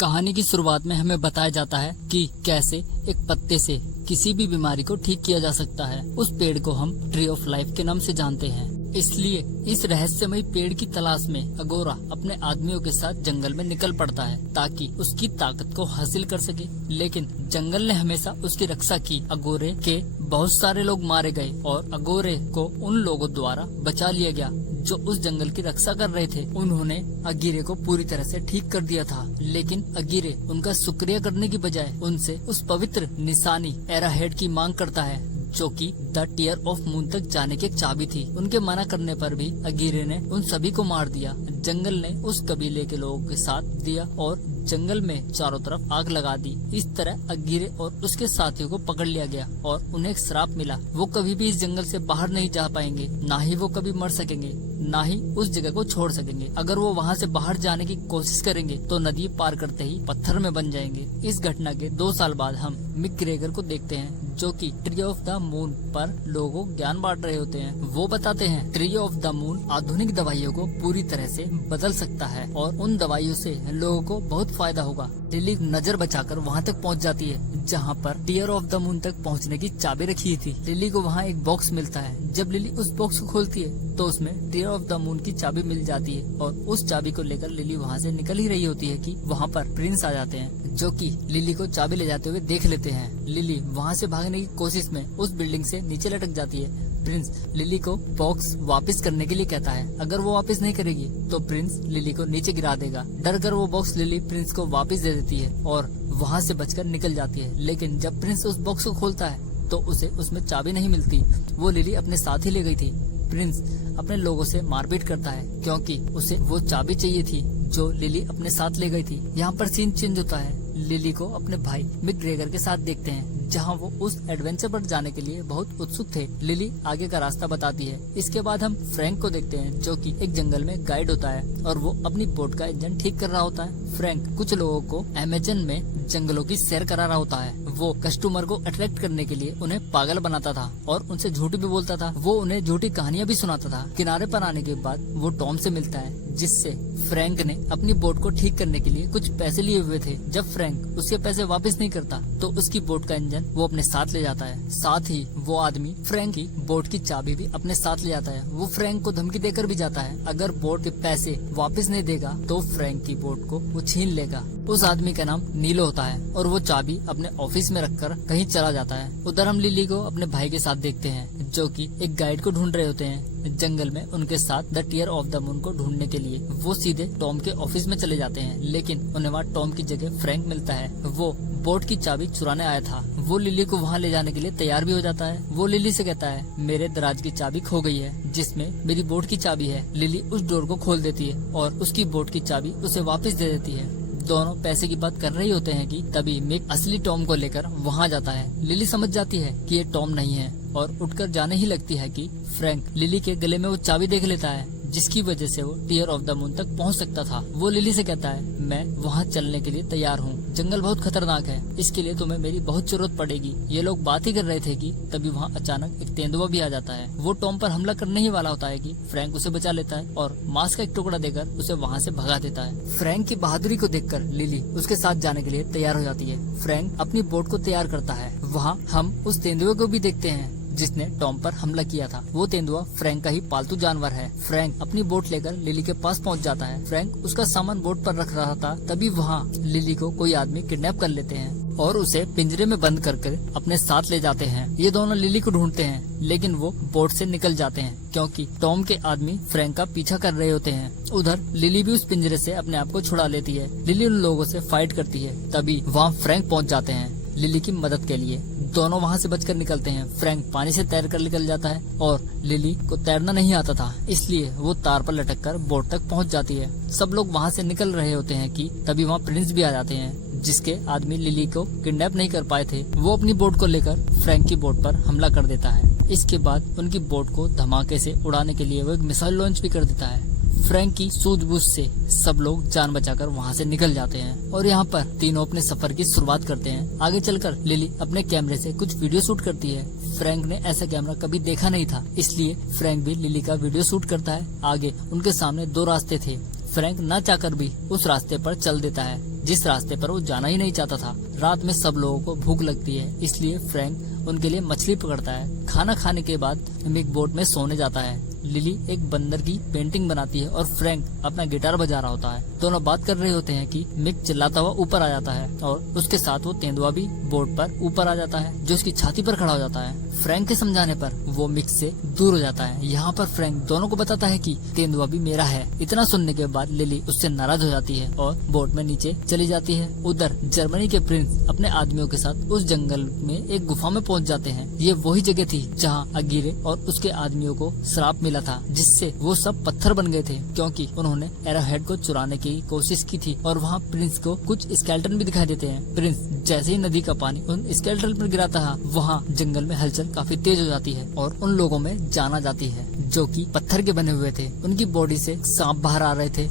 कहानी की शुरुआत में हमें बताया जाता है कि कैसे एक पत्ते से किसी भी बीमारी को ठीक किया जा सकता है। उस पेड़ को हम ट्री ऑफ लाइफ के नाम से जानते हैं। इसलिए इस रहस्यमयी पेड़ की तलाश में अगोरा अपने आदमियों के साथ जंगल में निकल पड़ता है ताकि उसकी ताकत को हासिल कर सके। लेकिन जंगल ने हमेशा उसकी रक्षा की। अगोरे के बहुत सारे लोग मारे गए और अगोरे को उन लोगों द्वारा बचा लिया गया जो उस जंगल की रक्षा कर रहे थे। उन्होंने अगीरे को पूरी तरह से ठीक कर दिया था, लेकिन अगीरे उनका शुक्रिया करने की बजाय उनसे उस पवित्र निशानी एराहेड की मांग करता है जो कि द टीयर ऑफ मून तक जाने की एक चाबी थी। उनके मना करने पर भी अगीरे ने उन सभी को मार दिया। जंगल ने उस कबीले के लोगों के साथ दिया और जंगल में चारों तरफ आग लगा दी। इस तरह अगीरे और उसके साथियों को पकड़ लिया गया और उन्हें एक श्राप मिला। वो कभी भी इस जंगल से बाहर नहीं जा पाएंगे, ना ही वो कभी मर सकेंगे, ना ही उस जगह को छोड़ सकेंगे। अगर वो वहाँ से बाहर जाने की कोशिश करेंगे तो नदी पार करते ही पत्थर में बन जाएंगे। इस घटना के 2 साल बाद हम मिक ग्रेगर को देखते हैं जो कि ट्री ऑफ द मून पर लोगों को ज्ञान बांट रहे होते हैं। वो बताते हैं ट्री ऑफ द मून आधुनिक दवाइयों को पूरी तरह से बदल सकता है और उन दवाइयों से लोगों को बहुत फायदा होगा। लिली नजर बचाकर वहाँ तक पहुँच जाती है जहाँ पर टीयर ऑफ द मून तक पहुँचने की चाबी रखी थी। लिली को वहाँ एक बॉक्स मिलता है। जब लिली उस बॉक्स को खोलती है तो उसमें टीयर ऑफ द मून की चाबी मिल जाती है और उस चाबी को लेकर लिली वहाँ से निकल ही रही होती है कि वहाँ पर प्रिंस आ जाते हैं जो कि लिली को चाबी ले जाते हुए देख लेते हैं। लिली वहाँ से भागने की कोशिश में उस बिल्डिंग से नीचे लटक जाती है। प्रिंस लिली को बॉक्स वापस करने के लिए कहता है। अगर वो वापस नहीं करेगी तो प्रिंस लिली को नीचे गिरा देगा। डर कर वो बॉक्स लिली प्रिंस को वापस दे देती है और वहाँ से बचकर निकल जाती है। लेकिन जब प्रिंस उस बॉक्स को खोलता है तो उसे उसमें चाबी नहीं मिलती। वो लिली अपने साथ ही ले गई थी। प्रिंस अपने लोगों से मारपीट करता है क्योंकि उसे वो चाबी चाहिए थी जो लिली अपने साथ ले गई थी। यहाँ पर सीन चेंज होता है। लिली को अपने भाई मिक ग्रेगर के साथ देखते हैं जहाँ वो उस एडवेंचर पर जाने के लिए बहुत उत्सुक थे। लिली आगे का रास्ता बताती है। इसके बाद हम फ्रैंक को देखते हैं जो कि एक जंगल में गाइड होता है और वो अपनी बोट का इंजन ठीक कर रहा होता है। फ्रैंक कुछ लोगों को अमेज़न में जंगलों की सैर करा रहा होता है। वो कस्टमर को अट्रैक्ट करने के लिए उन्हें पागल बनाता था और उनसे झूठी भी बोलता था। वो उन्हें झूठी कहानियां भी सुनाता था। किनारे पर आने के बाद वो टॉम से मिलता है जिससे फ्रैंक ने अपनी बोट को ठीक करने के लिए कुछ पैसे लिए हुए थे। जब फ्रैंक उसके पैसे वापस नहीं करता तो उसकी बोट का इंजन वो अपने साथ ले जाता है। साथ ही वो आदमी फ्रैंक की बोट की चाबी भी अपने साथ ले जाता है। वो फ्रैंक को धमकी देकर भी जाता है अगर बोट के पैसे वापस नहीं देगा तो फ्रैंक की बोट को वो छीन लेगा। उस आदमी का नाम नीलो होता है और वो चाबी अपने ऑफिस में रखकर कहीं चला जाता है। उधर हम लिली को अपने भाई के साथ देखते हैं जो कि एक गाइड को ढूंढ रहे होते हैं जंगल में उनके साथ the tear of the moon को ढूंढने के लिए। वो सीधे टॉम के ऑफिस में चले जाते हैं लेकिन उन्हें वहाँ टॉम की जगह फ्रैंक मिलता है। वो बोट की चाबी चुराने आया था। वो लिली को वहाँ ले जाने के लिए तैयार भी हो जाता है। वो लिली से कहता है मेरे दराज की चाबी खो गई है जिसमें मेरी बोट की चाबी है। लिली उस डोर को खोल देती है और उसकी बोट की चाबी उसे वापस दे देती है। दोनों पैसे की बात कर रहे होते हैं कि तभी मिक असली टॉम को लेकर वहाँ जाता है। लिली समझ जाती है कि ये टॉम नहीं है और उठकर जाने ही लगती है कि फ्रैंक लिली के गले में वो चाबी देख लेता है जिसकी वजह से वो टीयर ऑफ द मून तक पहुंच सकता था। वो लिली से कहता है मैं वहाँ चलने के लिए तैयार हूँ। जंगल बहुत खतरनाक है, इसके लिए तुम्हें मेरी बहुत जरूरत पड़ेगी। ये लोग बात ही कर रहे थे कि तभी वहाँ अचानक एक तेंदुआ भी आ जाता है। वो टॉम पर हमला करने ही वाला होता है कि फ्रैंक उसे बचा लेता है और मांस का एक टुकड़ा देकर उसे वहाँ से भगा देता है। फ्रैंक की बहादुरी को देखकर लिली उसके साथ जाने के लिए तैयार हो जाती है। फ्रैंक अपनी बोट को तैयार करता है। वहाँ हम उस तेंदुए को भी देखते हैं जिसने टॉम पर हमला किया था। वो तेंदुआ फ्रैंक का ही पालतू जानवर है। फ्रैंक अपनी बोट लेकर लिली के पास पहुंच जाता है। फ्रैंक उसका सामान बोट पर रख रहा था तभी वहाँ लिली को कोई आदमी किडनैप कर लेते हैं और उसे पिंजरे में बंद करके अपने साथ ले जाते हैं। ये दोनों लिली को ढूंढते हैं लेकिन वो बोट से निकल जाते हैं क्योंकि टॉम के आदमी फ्रैंक का पीछा कर रहे होते हैं। उधर लिली भी उस पिंजरे से अपने आप को छुड़ा लेती है। लिली उन लोगों से फाइट करती है। तभी वहाँ फ्रैंक पहुँच जाते हैं लिली की मदद के लिए। दोनों वहाँ से बचकर निकलते हैं। फ्रैंक पानी से तैर कर निकल जाता है और लिली को तैरना नहीं आता था इसलिए वो तार पर लटककर बोट तक पहुँच जाती है। सब लोग वहाँ से निकल रहे होते हैं कि तभी वहाँ प्रिंस भी आ जाते हैं जिसके आदमी लिली को किडनैप नहीं कर पाए थे। वो अपनी बोट को लेकर फ्रैंक की बोट पर हमला कर देता है। इसके बाद उनकी बोट को धमाके से उड़ाने के लिए वो एक मिसाइल लॉन्च भी कर देता है। फ्रैंक की सूझबूझ से सब लोग जान बचाकर वहाँ से निकल जाते हैं और यहाँ पर तीनों अपने सफर की शुरुआत करते हैं। आगे चलकर लिली अपने कैमरे से कुछ वीडियो शूट करती है। फ्रैंक ने ऐसा कैमरा कभी देखा नहीं था इसलिए फ्रैंक भी लिली का वीडियो शूट करता है। आगे उनके सामने 2 रास्ते थे। फ्रैंक न चाहकर भी उस रास्ते पर चल देता है। जिस रास्ते पर वो जाना ही नहीं चाहता था। रात में सब लोगों को भूख लगती है, इसलिए फ्रैंक उनके लिए मछली पकड़ता है। खाना खाने के बाद मिक बोट में सोने जाता है। लिली एक बंदर की पेंटिंग बनाती है और फ्रैंक अपना गिटार बजा रहा होता है। दोनों बात कर रहे होते हैं कि मिक चिल्लाता हुआ ऊपर आ जाता है और उसके साथ वो तेंदुआ भी बोट पर ऊपर आ जाता है, जो उसकी छाती पर खड़ा हो जाता है। फ्रैंक के समझाने पर वो मिक से दूर हो जाता है। यहाँ पर फ्रैंक दोनों को बताता है कि तेंदुआ भी मेरा है। इतना सुनने के बाद लिली उससे नाराज हो जाती है और बोट में नीचे चली जाती है। उधर जर्मनी के प्रिंस अपने आदमियों के साथ उस जंगल में एक गुफा में पहुँच जाते हैं। ये वही जगह थी जहाँ अगीरे और उसके आदमियों को श्राप मिला था, जिससे वो सब पत्थर बन गए थे, क्योंकि उन्होंने एरोहेड को चुराने की कोशिश की थी। और वहाँ प्रिंस को कुछ स्केलेटन भी दिखाई देते हैं। प्रिंस जैसे ही नदी का पानी उन स्केलेटन पर गिराता है, वहाँ जंगल में हलचल काफी तेज हो जाती है और उन लोगों में जान आ जाती है जो कि पत्थर के बने हुए थे। उनकी बॉडी से सांप बाहर आ रहे थे।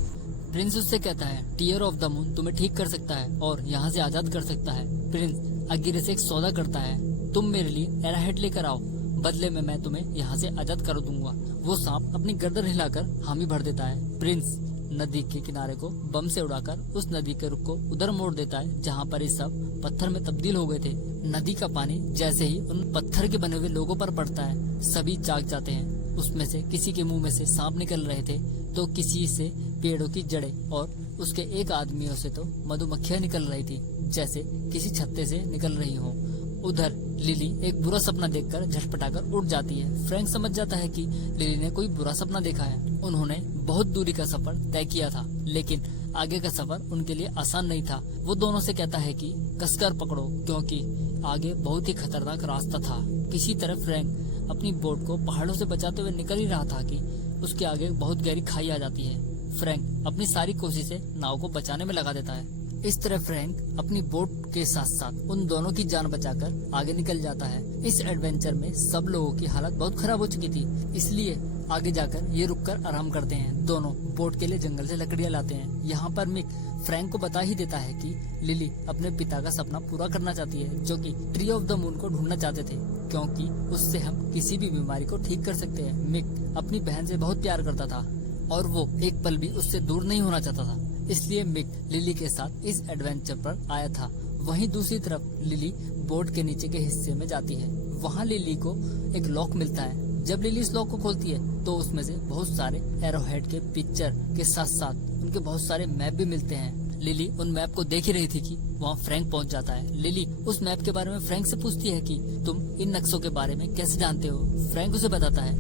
प्रिंस उससे कहता है, टीयर ऑफ द मून तुम्हें ठीक कर सकता है और यहाँ से आजाद कर सकता है। प्रिंस अगीरे से एक सौदा करता है, तुम मेरे लिए एरोहेड लेकर आओ, बदले में मैं तुम्हें यहाँ से आजाद कर दूंगा। वो सांप अपनी गर्दन हिलाकर हामी भर देता है। प्रिंस नदी के किनारे को बम से उड़ाकर उस नदी के रुख को उधर मोड़ देता है जहाँ पर ये सब पत्थर में तब्दील हो गए थे। नदी का पानी जैसे ही उन पत्थर के बने हुए लोगों पर पड़ता है, सभी जाग जाते हैं। उसमें से किसी के मुंह में से सांप निकल रहे थे, तो किसी से पेड़ों की जड़ें और उसके एक आदमियों से तो मधुमक्खियां निकल रही थी, जैसे किसी छत्ते से निकल रही हो। उधर लिली एक बुरा सपना देखकर झटपटाकर उठ जाती है। फ्रैंक समझ जाता है कि लिली ने कोई बुरा सपना देखा है। उन्होंने बहुत दूरी का सफर तय किया था, लेकिन आगे का सफर उनके लिए आसान नहीं था। वो दोनों से कहता है कि कसकर पकड़ो, क्योंकि आगे बहुत ही खतरनाक रास्ता था। किसी तरह फ्रैंक अपनी बोट को पहाड़ों से बचाते हुए निकल ही रहा था कि उसके आगे बहुत गहरी खाई आ जाती है। फ्रैंक अपनी सारी कोशिशें नाव को बचाने में लगा देता है। इस तरह फ्रैंक अपनी बोट के साथ साथ उन दोनों की जान बचाकर आगे निकल जाता है। इस एडवेंचर में सब लोगों की हालत बहुत खराब हो चुकी थी, इसलिए आगे जाकर ये रुककर आराम करते हैं। दोनों बोट के लिए जंगल से लकड़ियां लाते हैं। यहाँ पर मिक फ्रैंक को बता ही देता है कि लिली अपने पिता का सपना पूरा करना चाहती है, जो कि ट्री ऑफ द मून को ढूंढना चाहते थे, क्योंकि उससे हम किसी भी बीमारी को ठीक कर सकते हैं। मिक अपनी बहन से बहुत प्यार करता था और वो एक पल भी उससे दूर नहीं होना चाहता था, इसलिए मिक लिली के साथ इस एडवेंचर पर आया था। वहीं दूसरी तरफ लिली बोट के नीचे के हिस्से में जाती है। वहाँ लिली को एक लॉक मिलता है। जब लिली इस लॉक को खोलती है तो उसमें से बहुत सारे एरोहेड के पिक्चर के साथ साथ उनके बहुत सारे मैप भी मिलते हैं। लिली उन मैप को देख ही रही थी कि वहाँ फ्रैंक पहुँच जाता है। लिली उस मैप के बारे में फ्रैंक से पूछती है कि तुम इन नक्शों के बारे में कैसे जानते हो। फ्रैंक उसे बताता है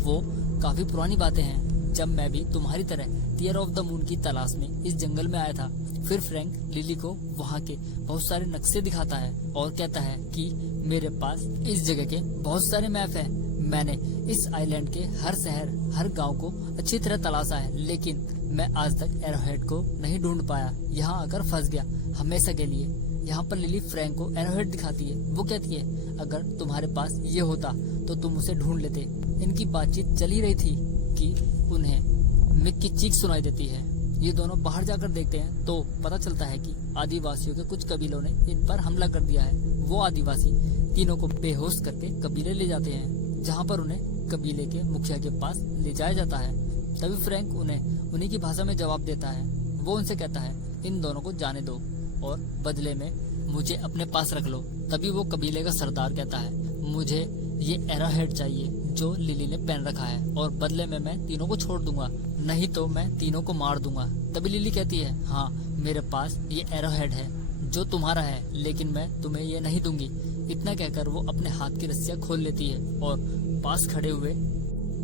वो काफी पुरानी बातें हैं, जब मैं भी तुम्हारी तरह टीयर ऑफ द मून की तलाश में इस जंगल में आया था। फिर फ्रैंक लिली को वहाँ के बहुत सारे नक्शे दिखाता है और कहता है कि मेरे पास इस जगह के बहुत सारे मैप हैं। मैंने इस आइलैंड के हर शहर, हर गांव को अच्छी तरह तलाशा है, लेकिन मैं आज तक एरोहेड को नहीं ढूंढ पाया। यहाँ आकर फंस गया हमेशा के लिए। यहाँ पर लिली फ्रैंक को एरोहेड दिखाती है। वो कहती है अगर तुम्हारे पास ये होता तो तुम उसे ढूंढ लेते। इनकी बातचीत चली रही थी कि उन्हें मिक की चीख सुनाई देती है। ये दोनों बाहर जाकर देखते हैं तो पता चलता है कि आदिवासियों के कुछ कबीलों ने इन पर हमला कर दिया है। वो आदिवासी तीनों को बेहोश करके कबीले ले जाते हैं, जहाँ पर उन्हें कबीले के मुखिया के पास ले जाया जाता है। तभी फ्रैंक उन्हें उन्हीं की भाषा में जवाब देता है। वो उनसे कहता है इन दोनों को जाने दो और बदले में मुझे अपने पास रख लो। तभी वो कबीले का सरदार कहता है मुझे ये एरोहेड चाहिए जो लिली ने पहन रखा है, और बदले में मैं तीनों को छोड़ दूंगा, नहीं तो मैं तीनों को मार दूंगा। तभी लिली कहती है हाँ मेरे पास ये एरोहेड है जो तुम्हारा है, लेकिन मैं तुम्हें ये नहीं दूंगी। इतना कहकर वो अपने हाथ की रस्सियां खोल लेती है और पास खड़े हुए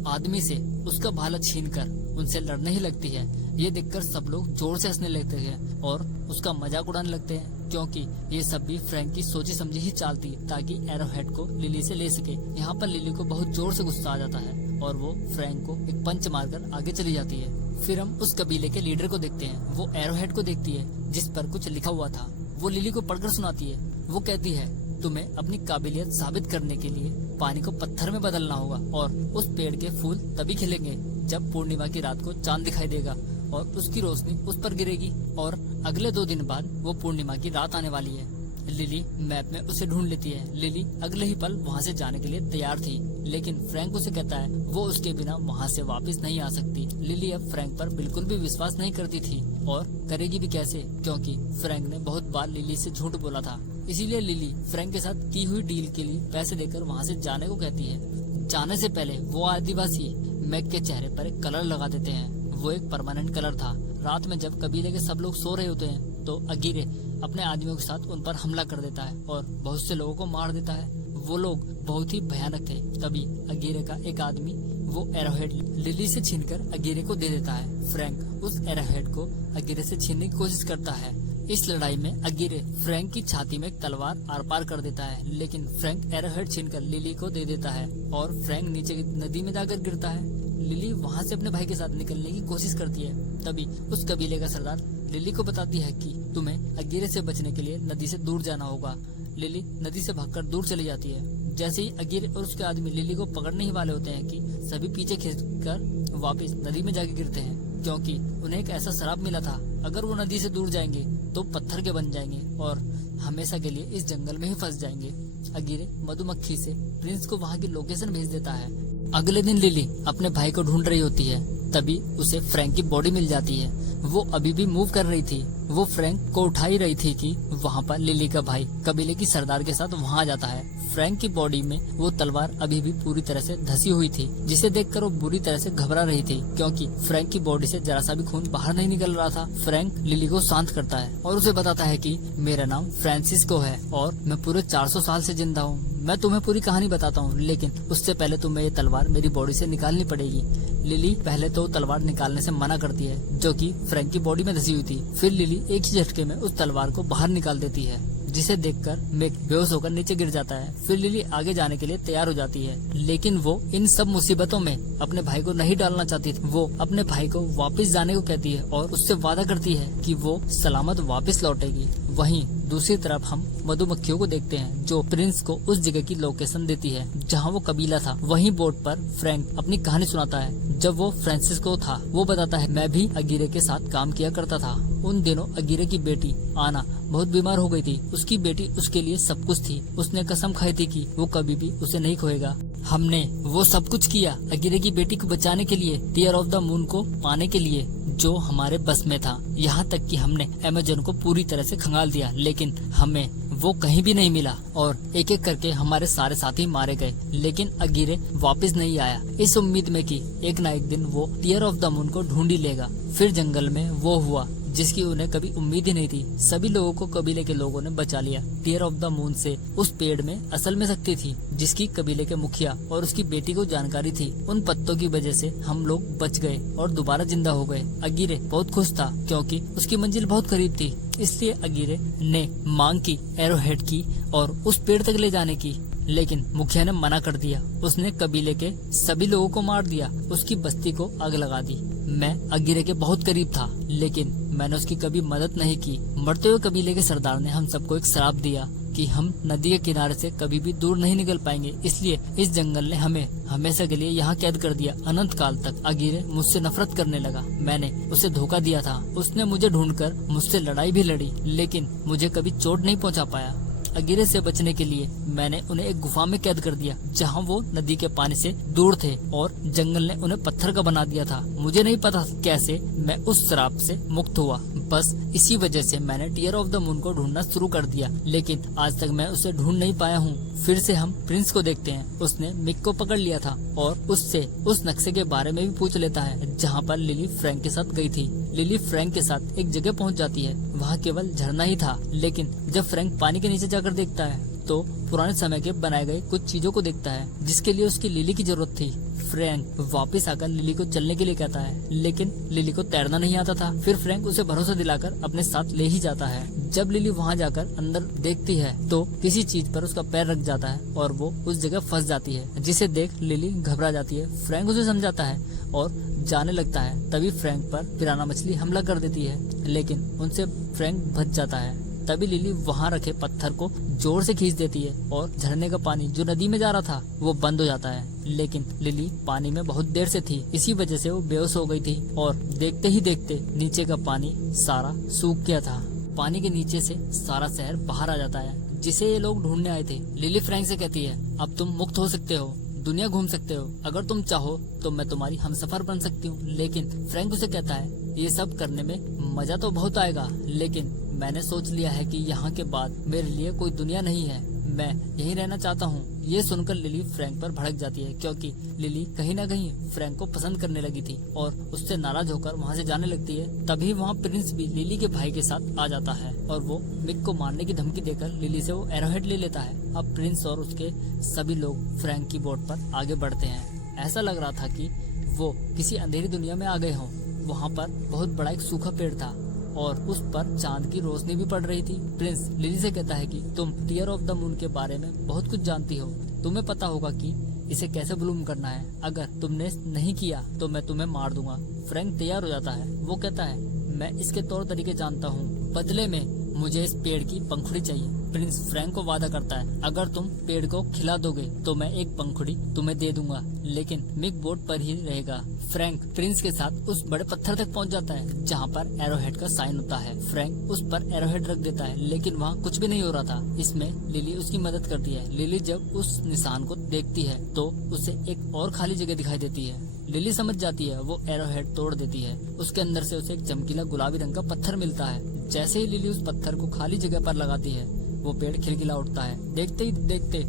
आदमी से उसका भाला छीनकर उनसे लड़ने ही लगती है। ये देखकर सब लोग जोर से हंसने लगते हैं और उसका मजाक उड़ाने लगते हैं, क्योंकि ये सब भी फ्रैंक की सोची समझी ही चाल थी ताकि एरोहेड को लिली से ले सके। यहाँ पर लिली को बहुत जोर से गुस्सा आ जाता है और वो फ्रैंक को एक पंच मारकर आगे चली जाती है। फिर हम उस कबीले के लीडर को देखते हैं। वो एरोहेड को देखती है जिस पर कुछ लिखा हुआ था। वो लिली को पढ़कर सुनाती है। वो कहती है तुम्हें अपनी काबिलियत साबित करने के लिए पानी को पत्थर में बदलना होगा और उस पेड़ के फूल तभी खिलेंगे जब पूर्णिमा की रात को चांद दिखाई देगा और उसकी रोशनी उस पर गिरेगी, और अगले 2 दिन बाद वो पूर्णिमा की रात आने वाली है। लिली मैप में उसे ढूंढ लेती है। लिली अगले ही पल वहाँ से जाने के लिए तैयार थी, लेकिन फ्रैंक उसे कहता है वो उसके बिना वहाँ से वापस नहीं आ सकती। लिली अब फ्रैंक पर बिल्कुल भी विश्वास नहीं करती थी और करेगी भी कैसे, क्योंकि फ्रैंक ने बहुत बार लिली से झूठ बोला था। इसीलिए लिली फ्रैंक के साथ की हुई डील के लिए पैसे देकर वहाँ से जाने को कहती है। जाने से पहले वो आदिवासी मैक के चेहरे पर एक कलर लगा देते हैं। वो एक परमानेंट कलर था। रात में जब कबीले के सब लोग सो रहे होते हैं तो अगीरे अपने आदमियों के साथ उन पर हमला कर देता है और बहुत से लोगों को मार देता है। वो लोग बहुत ही भयानक थे। तभी अगीरे का एक आदमी वो एरोहेड लिली से छीनकर अगीरे को दे देता है। फ्रैंक उस एरोहेड को अगीरे से छीनने की कोशिश करता है। इस लड़ाई में अगीरे फ्रैंक की छाती में एक तलवार आर पार कर देता है, लेकिन फ्रैंक एरोहेड छीनकर लिली को दे देता है और फ्रैंक नीचे की नदी में जाकर गिरता है। लिली वहाँ से अपने भाई के साथ निकलने की कोशिश करती है। तभी उस कबीले का सरदार लिली को बताती है कि तुम्हें अगीरे से बचने के लिए नदी से दूर जाना होगा। लिली नदी से भागकर दूर चली जाती है। जैसे ही अगीरे और उसके आदमी लिली को पकड़ने ही वाले होते हैं कि सभी पीछे खींचकर वापस नदी में जाके गिरते हैं, क्योंकि उन्हें एक ऐसा श्राप मिला था, अगर वो नदी से दूर जाएंगे तो पत्थर के बन जाएंगे और हमेशा के लिए इस जंगल में ही फंस जाएंगे। अगीरे मधुमक्खी से प्रिंस को वहाँ की लोकेशन भेज देता है। अगले दिन लिली अपने भाई को ढूंढ रही होती है, तभी उसे फ्रैंक की बॉडी मिल जाती है। वो अभी भी मूव कर रही थी। वो फ्रैंक को उठा ही रही थी कि वहाँ पर लिली का भाई कबीले की सरदार के साथ वहाँ आ जाता है। फ्रैंक की बॉडी में वो तलवार अभी भी पूरी तरह से धसी हुई थी, जिसे देखकर वो बुरी तरह से घबरा रही थी, क्योंकि फ्रैंक की बॉडी से जरा सा भी खून बाहर नहीं निकल रहा था। फ्रैंक लिली को शांत करता है और उसे बताता है कि मेरा नाम फ्रांसिस्को है और मैं पूरे 400 साल से जिंदा हूँ। मैं तुम्हें पूरी कहानी बताता हूँ, लेकिन उससे पहले तुम्हें ये तलवार मेरी बॉडी से निकालनी पड़ेगी। लिली पहले तो तलवार निकालने से मना करती है, जो कि फ्रैंक की बॉडी में धसी हुई थी। फिर लिली एक ही झटके में उस तलवार को बाहर निकाल देती है, जिसे देखकर मैक बेहोश होकर नीचे गिर जाता है। फिर लिली आगे जाने के लिए तैयार हो जाती है, लेकिन वो इन सब मुसीबतों में अपने भाई को नहीं डालना चाहती थी। वो अपने भाई को वापस जाने को कहती है और उससे वादा करती है कि वो सलामत वापस लौटेगी। वहीं दूसरी तरफ हम मधुमक्खियों को देखते हैं, जो प्रिंस को उस जगह की लोकेशन देती है जहाँ वो कबीला था। वहीं बोर्ड पर फ्रैंक अपनी कहानी सुनाता है। जब वो फ्रांसिस्को था, वो बताता है मैं भी अगीरे के साथ काम किया करता था। उन दिनों अगीरे की बेटी आना बहुत बीमार हो गई थी। उसकी बेटी उसके लिए सब कुछ थी। उसने कसम खाई थी कि वो कभी भी उसे नहीं खोएगा। हमने वो सब कुछ किया अगीरे की बेटी को बचाने के लिए, टीयर ऑफ द मून को पाने के लिए, जो हमारे बस में था। यहाँ तक कि हमने अमेज़न को पूरी तरह से खंगाल दिया, लेकिन हमें वो कहीं भी नहीं मिला और एक एक करके हमारे सारे साथी मारे गए। लेकिन अगीरे वापस नहीं आया, इस उम्मीद में कि एक ना एक दिन वो टीयर ऑफ द मून को ढूंढ ही लेगा। फिर जंगल में वो हुआ जिसकी उन्हें कभी उम्मीद ही नहीं थी। सभी लोगों को कबीले के लोगों ने बचा लिया। टीयर ऑफ द मून से उस पेड़ में असल में शक्ति थी, जिसकी कबीले के मुखिया और उसकी बेटी को जानकारी थी। उन पत्तों की वजह से हम लोग बच गए और दोबारा जिंदा हो गए। अगीरे बहुत खुश था, क्योंकि उसकी मंजिल बहुत करीब थी। इसलिए अगीरे ने मांग की एरोहेड की और उस पेड़ तक ले जाने की, लेकिन मुखिया ने मना कर दिया। उसने कबीले के सभी लोगों को मार दिया, उसकी बस्ती को आग लगा दी। मैं अगीरे के बहुत करीब था, लेकिन मैंने उसकी कभी मदद नहीं की। मरते हुए कबीले के सरदार ने हम सबको एक श्राप दिया कि हम नदी के किनारे से कभी भी दूर नहीं निकल पाएंगे। इसलिए इस जंगल ने हमें हमेशा के लिए यहाँ कैद कर दिया, अनंत काल तक। अगीरे मुझसे नफरत करने लगा। मैंने उसे धोखा दिया था। उसने मुझे ढूंढकर मुझसे लड़ाई भी लड़ी, लेकिन मुझे कभी चोट नहीं पहुँचा पाया। अगीरे से बचने के लिए मैंने उन्हें एक गुफा में कैद कर दिया, जहां वो नदी के पानी से दूर थे और जंगल ने उन्हें पत्थर का बना दिया था। मुझे नहीं पता कैसे मैं उस श्राप से मुक्त हुआ। बस इसी वजह से मैंने टीयर ऑफ द मून को ढूंढना शुरू कर दिया, लेकिन आज तक मैं उसे ढूंढ नहीं पाया हूँ। फिर से हम प्रिंस को देखते हैं। उसने मिक को पकड़ लिया था और उससे उस नक्शे के बारे में भी पूछ लेता है, जहाँ पर लिली फ्रैंक के साथ गई थी। लिली फ्रैंक के साथ एक जगह पहुँच जाती है। वहाँ केवल झरना ही था, लेकिन जब फ्रैंक पानी के नीचे जाकर देखता है तो पुराने समय के बनाए गए कुछ चीजों को देखता है, जिसके लिए उसकी लिली की जरूरत थी। फ्रैंक वापस आकर लिली को चलने के लिए कहता है, लेकिन लिली को तैरना नहीं आता था। फिर फ्रैंक उसे भरोसा दिलाकर अपने साथ ले ही जाता है। जब लिली वहाँ जाकर अंदर देखती है तो किसी चीज पर उसका पैर रख जाता है और वो उस जगह फंस जाती है, जिसे देख लिली घबरा जाती है। फ्रैंक उसे समझाता है और जाने लगता है। तभी फ्रैंक पर पिराना मछली हमला कर देती है, लेकिन उनसे फ्रैंक बच जाता है। तभी लिली वहाँ रखे पत्थर को जोर से खींच देती है और झरने का पानी जो नदी में जा रहा था वो बंद हो जाता है। लेकिन लिली पानी में बहुत देर से थी, इसी वजह से वो बेहोश हो गई थी और देखते ही देखते नीचे का पानी सारा सूख गया था। पानी के नीचे से सारा शहर बाहर आ जाता है जिसे ये लोग ढूंढने आए थे। लिली फ्रैंक से कहती है, अब तुम मुक्त हो सकते हो, दुनिया घूम सकते हो, अगर तुम चाहो तो मैं तुम्हारी हमसफर बन सकती हूँ। लेकिन फ्रैंक उसे कहता है, ये सब करने में मजा तो बहुत आएगा, लेकिन मैंने सोच लिया है कि यहाँ के बाद मेरे लिए कोई दुनिया नहीं है, मैं यहीं रहना चाहता हूँ। ये सुनकर लिली फ्रैंक पर भड़क जाती है, क्योंकि लिली कहीं न कहीं फ्रैंक को पसंद करने लगी थी और उससे नाराज होकर वहाँ से जाने लगती है। तभी वहाँ प्रिंस भी लिली के भाई के साथ आ जाता है और वो मिक को मारने की धमकी देकर लिली से वो एरोहेड ले लेता है। अब प्रिंस और उसके सभी लोग फ्रैंक की बोट पर आगे बढ़ते हैं। ऐसा लग रहा था कि वो किसी अंधेरी दुनिया में आ गए हों। वहाँ पर बहुत बड़ा एक सूखा पेड़ था और उस पर चांद की रोशनी भी पड़ रही थी। प्रिंस लिली से कहता है कि तुम टीयर ऑफ द मून के बारे में बहुत कुछ जानती हो, तुम्हें पता होगा कि इसे कैसे ब्लूम करना है, अगर तुमने नहीं किया तो मैं तुम्हें मार दूंगा। फ्रैंक तैयार हो जाता है, वो कहता है मैं इसके तौर तरीके जानता हूँ, बदले में मुझे इस पेड़ की पंखुड़ी चाहिए। प्रिंस फ्रैंक को वादा करता है, अगर तुम पेड़ को खिला दोगे तो मैं एक पंखुड़ी तुम्हें दे दूंगा, लेकिन मिक बोट पर ही रहेगा। फ्रैंक प्रिंस के साथ उस बड़े पत्थर तक पहुंच जाता है जहां पर एरोहेड का साइन होता है। फ्रैंक उस पर एरोहेड रख देता है, लेकिन वहां कुछ भी नहीं हो रहा था। इसमें लिली उसकी मदद करती है। लिली जब उस निशान को देखती है तो उसे एक और खाली जगह दिखाई देती है। लिली समझ जाती है, वो एरोहेड तोड़ देती है। उसके अंदर से उसे एक चमकीला गुलाबी रंग का पत्थर मिलता है। जैसे ही लिली उस पत्थर को खाली जगह पर लगाती है, वो पेड़ खिलखिला उठता है। देखते ही देखते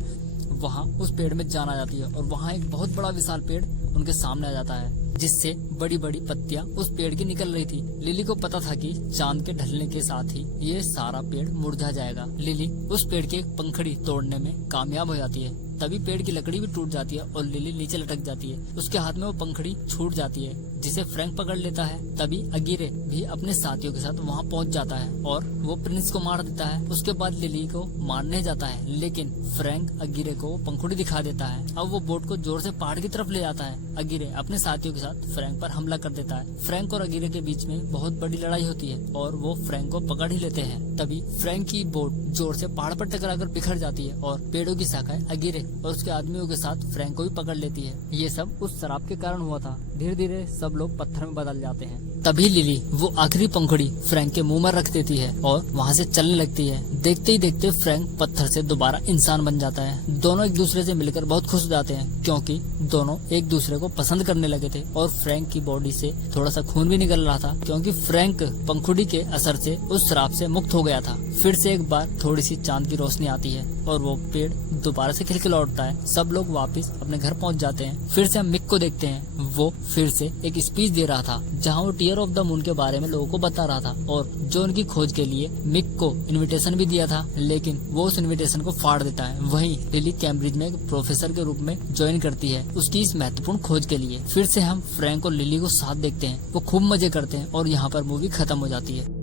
वहाँ उस पेड़ में जान आ जाती है और वहाँ एक बहुत बड़ा विशाल पेड़ उनके सामने आ जाता है, जिससे बड़ी बड़ी पत्तियां उस पेड़ की निकल रही थी। लिली को पता था कि चांद के ढलने के साथ ही ये सारा पेड़ मुरझा जाएगा। लिली उस पेड़ की एक पंखड़ी तोड़ने में कामयाब हो जाती है। तभी पेड़ की लकड़ी भी टूट जाती है और लिली नीचे लटक जाती है। उसके हाथ में वो पंखड़ी छूट जाती है, जिसे फ्रैंक पकड़ लेता है। तभी अगीरे भी अपने साथियों के साथ वहाँ पहुँच जाता है और वो प्रिंस को मार देता है। उसके बाद लिली को मारने जाता है, लेकिन फ्रैंक अगीरे को पंखुड़ी दिखा देता है। अब वो बोट को जोर से पहाड़ की तरफ ले जाता है। अगीरे अपने साथियों के साथ फ्रैंक पर हमला कर देता है। फ्रैंक और अगीरे के बीच में बहुत बड़ी लड़ाई होती है और वो फ्रैंक को पकड़ ही लेते हैं। तभी फ्रैंक की बोट जोर से पहाड़ पर टकराकर बिखर जाती है और पेड़ों की शाखाएं अगीरे और उसके आदमियों के साथ फ्रैंक को भी पकड़ लेती है। ये सब उस शराब के कारण हुआ था। धीरे धीरे सब लोग पत्थर में बदल जाते हैं। तभी लिली वो आखिरी पंखुड़ी फ्रैंक के मुंह में रख देती है और वहाँ से चलने लगती है। देखते ही देखते फ्रैंक पत्थर से दोबारा इंसान बन जाता है। दोनों एक दूसरे से मिलकर बहुत खुश हो जाते हैं, क्योंकि दोनों एक दूसरे को पसंद करने लगे थे और फ्रैंक की बॉडी से थोड़ा सा खून भी निकल रहा था, क्योंकि फ्रैंक पंखुड़ी के असर से उस शराब से मुक्त हो गया था। फिर से एक बार थोड़ी सी चांद की रोशनी आती है और वो पेड़ दोबारा से खिलखिला उठता है। सब लोग वापस अपने घर पहुंच जाते हैं। फिर से हम मिक को देखते हैं। वो फिर से एक स्पीच दे रहा था जहां वो टीयर ऑफ द मून के बारे में लोगों को बता रहा था और जो उनकी खोज के लिए मिक को इनविटेशन भी दिया था, लेकिन वो उस इनविटेशन को फाड़ देता है। वहीं लिली कैम्ब्रिज में एक प्रोफेसर के रूप में ज्वाइन करती है उसकी इस महत्वपूर्ण खोज के लिए। फिर से हम फ्रैंक और लिली को साथ देखते हैं। वो खूब मजे करते हैं और यहाँ पर मूवी खत्म हो जाती है।